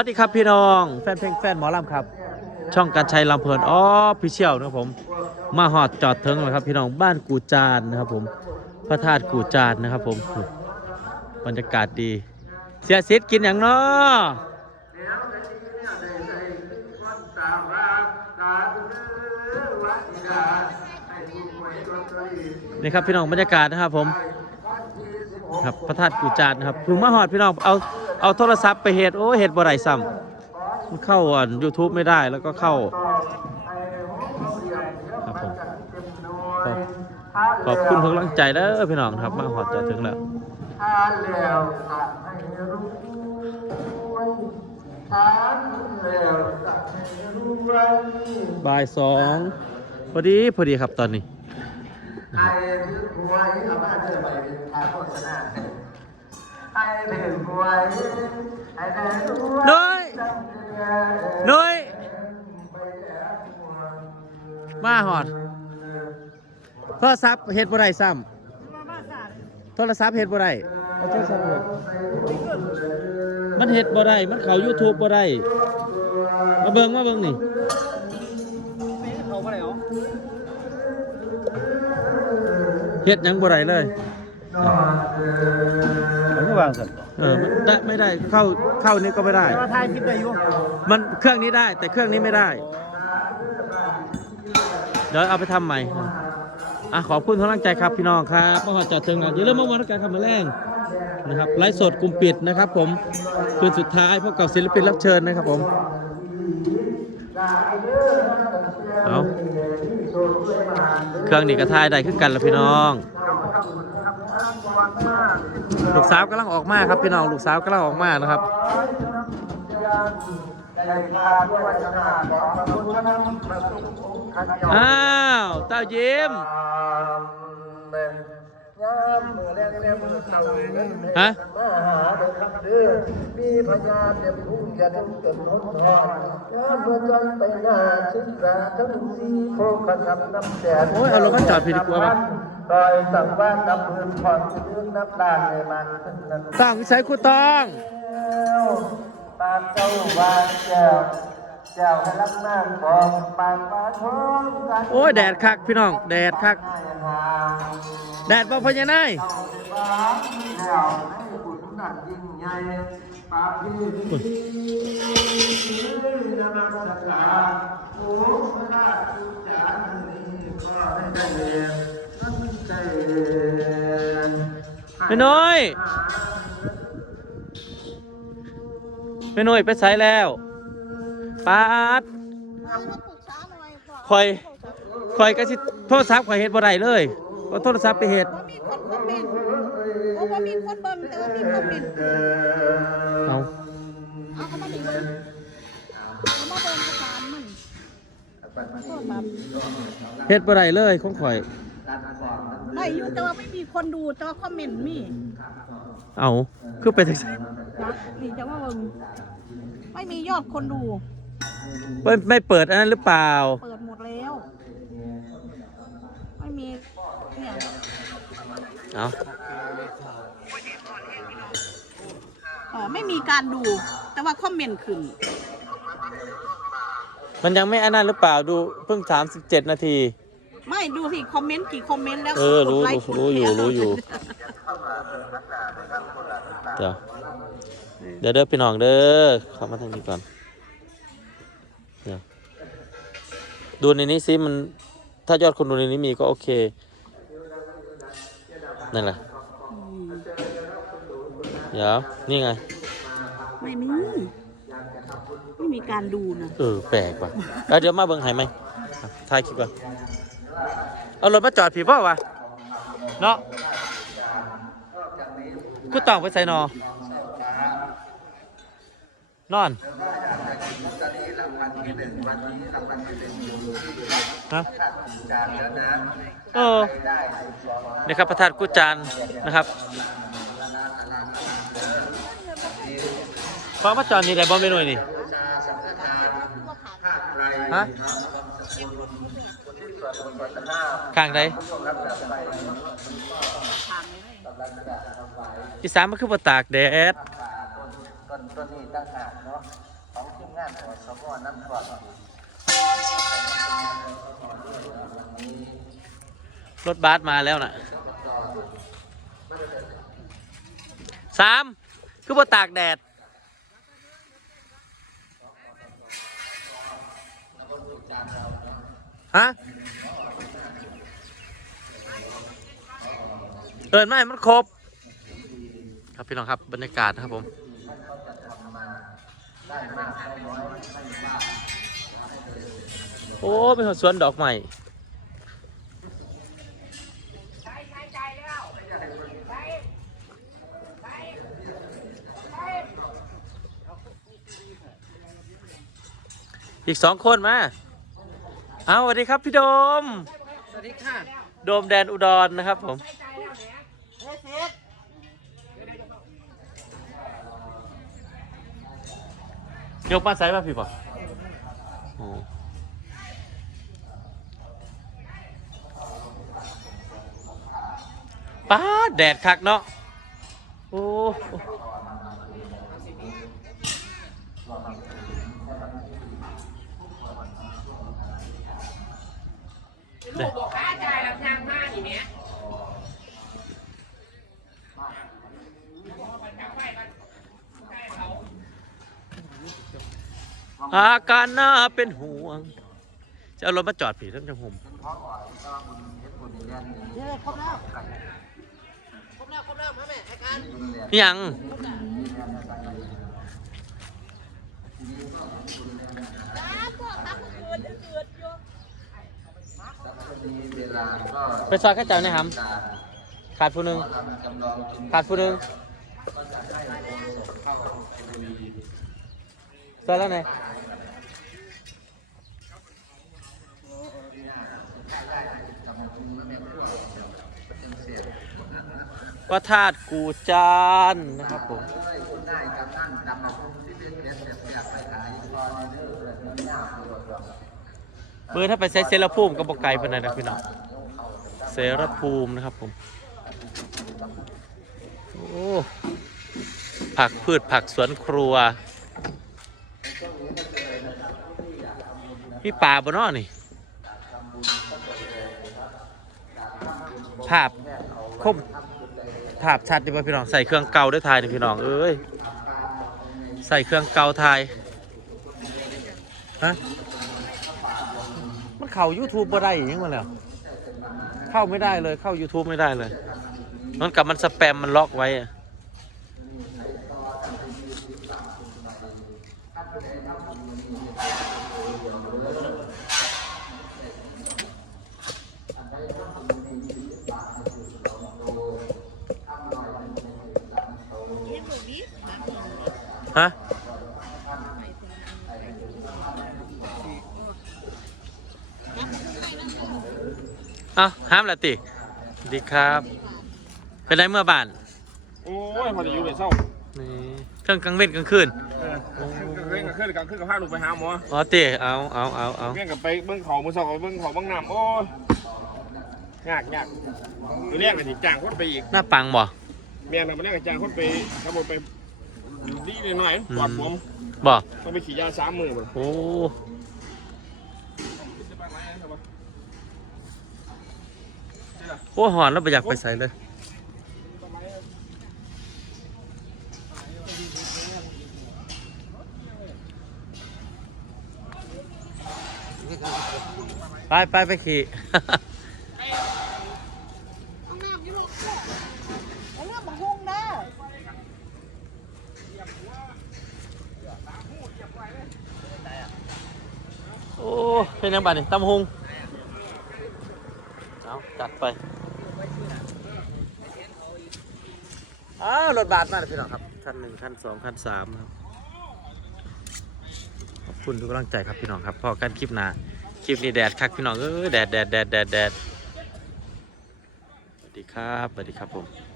สวัสดีครับพี่น้องแฟนเพลงแฟนหมอลำครับ ช่องการชัยลำเพลินอ๋อพี่เชี่ยวนะครับผม มาหอดจอดถึงแล้วครับ พี่น้องบ้านกูจานนะครับผมพระธาตุกูจานนะครับผมบรรยากาศดี เสียสิทธิ์กินอย่างน้อนี่ครับพี่น้องบรรยากาศนะครับผม ครับพระธาตุกูจานนะครับเพึ่งมาหอดพี่น้องเอา เอาโทรศัพท์ไปเห็ดโอ้เห็ดบ่ไรซ้ำมันเข้าอ่อน YouTube ไม่ได้แล้วก็เข้าครับผมขอบขอบคุณทุกกำลังใจแล้วพี่น้องครับมาหอดจอดถึงแล้วบ่ายสองพอดีพอดีครับตอนนี้ไอ้ถือหวยเอามานเจอไปทางโฆษณา น้อยนุ้ยมาหอดโทรศัพท์เห็ดบ่ไรซ้ำโทรศัพท์เห็ดบ่ไรเอาโทรศัพท์ห็ดมันเห็ดบ่ไรมันเข้า YouTube บ่ไรมาเบิ่งมาเบิ่งนี่เฮ็ดหยังบ่ได้เลย วางสันเออมันได้ไม่ได้เข้าเข้านี่ก็ไม่ได้ แต่ว่าถ่ายคลิปได้อยู่มันเครื่องนี้ได้ แต่เครื่องนี้ไม่ได้ เดี๋ยวเอาไปทำใหม่อะขอบคุณทุกกำลังใจครับพี่น้องครับมาหอดจัดเติมกันอย่าลืมมาวันกันครับมาแรงนะครับไลฟ์สดกลุ่มปิดนะครับ ผมคืนสุดท้ายพบกับศิลปินรับเชิญนะครับผมเอาเครื่องนี้ก็ทายได้ขึ้นกันแล้วพี่น้อง ลูกสาวกำลังออกมาครับพี่น้องลูกสาวกำลังออกมานะครับอ้าวเต้ายิ้มฮะมีพยาเด็บพุ่งอย่าเด็บเกินรถทองน้ำเมื่อใจไปหน้าชิดราทั้งสีโคกระทำน้ำแดดโอ้ยเอารถมาจอดผิดดีกว่าปะ รอยสั่งบ้านนับพื้นผ่อนจะเรื่องนับลานในมันนั้นตั้งวิสัยครูตองปากเจ้าบานแก้วแก้วให้รักนางบอกปากปลาท้องกันโอ้ยแดดคักพี่น้อง แดดคัก แดดบ่พญานายแล้วให้บุญหนักยิ่งใหญ่ปากพี่นมัสการโอ้พระราชจารย์นี่ก็ให้ได้ เรียนตั้งใจไม่น้อยไม่น้อยไปใส่แล้วปาดคอยคอยก็สิโทรศัพท์คอยเฮ็ดบ่ได้เลยเอาโทรศัพท์ไปเฮ็ดว่ามีคนคอมเมนต์โอ้ว่ามีคนเบิ่งแต่ว่ามีคอมเมนต์เอาเอาเขามาดีเบิ่งเขามาเบิ่งประสานมันโทษครับเฮ็ดบ่ได้เลยของข่อย ไม่อยู่แต่ว่าไม่มีคนดูแต่ว่าคอมเมนต์มีเอาคือไปจังซั่นนะนี่จะว่าเบิ่งไม่มียอดคนดูเพิ่นไม่เปิดอันนั้นหรือเปล่า เปิดหมดแล้ว ไม่มีเนี่ยเอาอ๋อไม่มีการดู แต่ว่าคอมเมนต์ขึ้น มันยังไม่อันนั้นหรือเปล่าดูเพิ่ง 37 นาที ไม่ดูสิคอมเมนต์กี่คอมเมนต์แล้วเออรู้กดไลค์รู้กดอยู่แชรู้อยู่เดี๋ยวเดี๋ยวเด้อพี่น้องเด้อเข้ามาทางนี้ก่อนเดี๋ยวดูในนี้ซิมันถ้ายอดคนดูในนี้มีก็โอเคนั่นแหละอืมเดี๋ยวนี่ไง ไม่มีไม่มีการดูนะเออแปลกว่ะเอาเดี๋ยวมาเบิ่งให้ไหมอะถ่ายคลิปก่อน เอารถมาจอดผีเปล่าวะเนาะกูต้องไปใส่นอนอนฮะเออนี่ครับประธานกุจานนะครับฟังมาจอดนี่ได้บอมไปหน่อยนี่ฮะ ข้างใดอีสานมันคือบ่ตากแดดต้นต้นนี้ตั้งหากเนาะของทีมงานของสมอน้ำก่อนรถบัสมาแล้วน่ะสามคือบ่ตากแดดฮะ เอินไม่มันครบ ครับพี่น้องครับบรรยากาศนะครับผมโอ้เป็นสวนดอกใหม่อีกสองคนมา เอาสวัสดีครับพี่โดม สวัสดีค่ะ โดมแดนอุดรนะครับผม ยกมาใส่ป่ะพี่ป่ะโอ้ป้าดแดดคักเนาะ โอ้แดดอาการน่าเป็นห่วงจะเอารถมาจอดผีท่านจังห่มพ่ อาการน่าเป็นห่วง จะเอารถมาจอดผีท่านจังห่มนี่ยังไปซอยข้าเจ้าเนี่ยครับ ขาดผู้หนึ่งขาดผู้หนึ่ง ซอยแล้วไงว่าธาตุกูจานนะครับผมได้กำนั่งจำมาคุ้มที่เป็นเด็ดแบบอยากไปขายตอนนี้เรื่องแบบนี้ยากเลยเบอร์ถ้าไปใช้เซรภูมิก็บอกไกลไปานใดนะพี่น้องเซรภูมินะครับผม โอ้ ผักพืชผักสวนครัว พี่ป่าบนนอนี่ ภาพคมภาพชัดดีป่ะพี่น้องใส่เครื่องเก่าได้วยทายนี่พี่น้องเอ้ยใส่เครื่องเก่าทายฮะมันเข้า YouTube บ่ได้อหยังมาแล้วเข้าไม่ได้เลยเข้า YouTube ไม่ได้เลยมันกับมันสแปมมันล็อกไว้อะ ฮะเอ้าห้ามละติสวัสดีครับ เป็นไรเมื่อบ้านโอ้ยพอจะอยู่เป็นเศร้านี่เครื่องกลางเว้นกลางคืนเออเร่งกับขึ้นกับขึ้นกับพาลูกไปหาหมออ๋อติเอาเอาเอาเอาเร่งกับไปเบิ้งเขามือสองเบิ้งเขาเบิ้งน้ำโอ้ยยากยากตัวเรียกกันอีกจ้างคนไปอีกหน้าปังบ่ เมียน่ะมันเรียกกันจ้างคนไปขับรถไป ดีหน่อยปลอดผมบ่ต้องไปขี่ยาสามมือบ่โอ้โอ้หอนแล้วไปอยากไปใส่เลยไปไปไปขี่ ห้องน้ำอยู่หรอกเอาเรื่องบังฮงเด้อ โอ้เป็นยังไงนี่ตำฮงเอาจัดไปอ้าวรถบัสมาแล้วพี่น้องครับขั้นหนึ่งขั้นสองขั้นสามครับขอบคุณทุกกำลังใจครับพี่น้องครับพอกันคลิปหนาคลิปนี้แดดคักพี่น้องเอ้ยแดดแดดแดดแดดแดดสวัสดีครับสวัสดีครับผม